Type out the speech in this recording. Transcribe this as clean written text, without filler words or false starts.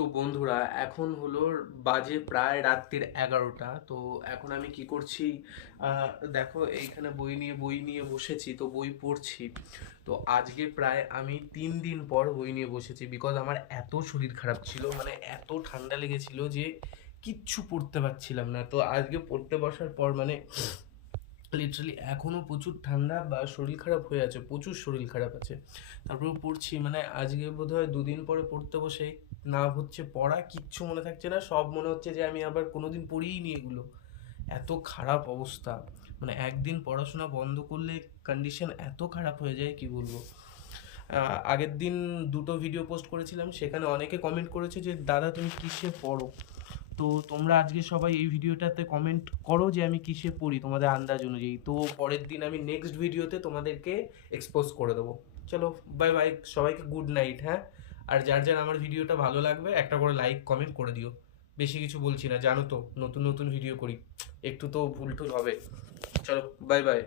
তো বন্ধুরা এখন হলো বাজে প্রায় রাত্রির 11টা। তো এখন আমি কি করছি, দেখো এইখানে বই নিয়ে বসেছি, তো বই পড়ছি। তো আজকে প্রায় আমি 3 দিন পর বই নিয়ে বসেছি, বিকজ আমার এত শরীর খারাপ ছিল, মানে এত ঠান্ডা লেগেছিল যে কিচ্ছু পড়তে পারছিলাম না। তো আজকে পড়তে বসার পর মানে লিটারালি এখনও প্রচুর ঠান্ডা বা শরীর খারাপ হয়ে আছে, প্রচুর শরীর খারাপ আছে। তারপরে পড়ছি, মানে আজকে বোধহয় 2 দিন পরে পড়তে বসে না হচ্ছে পড়া, কিচ্ছু মনে থাকছে না, সব মনে হচ্ছে যে আমি আবার কোনোদিন পড়িই নি এগুলো। এত খারাপ অবস্থা, মানে একদিন পড়াশোনা বন্ধ করলে কন্ডিশন এত খারাপ হয়ে যায় কি বলবো। আগের দিন 2টো ভিডিও পোস্ট করেছিলাম, সেখানে অনেকে কমেন্ট করেছে যে দাদা তুমি কিসে পড়ো। তো তোমরা আজকে সবাই এই ভিডিওটাতে কমেন্ট করো যে আমি কিসে পড়ি তোমাদের আন্দাজ অনুযায়ী। তো পরের দিন আমি নেক্সট ভিডিওতে তোমাদেরকে এক্সপোজ করে দেবো। চলো, বাই বাই, সবাইকে গুড নাইট। হ্যাঁ, আর যার যার আমার ভিডিওটা ভালো লাগবে একটা করে লাইক কমেন্ট করে দিও। বেশি কিছু বলছি না, জানো তো নতুন নতুন ভিডিও করি, একটু তো ভুল টুল হবে। চলো, বাই বাই।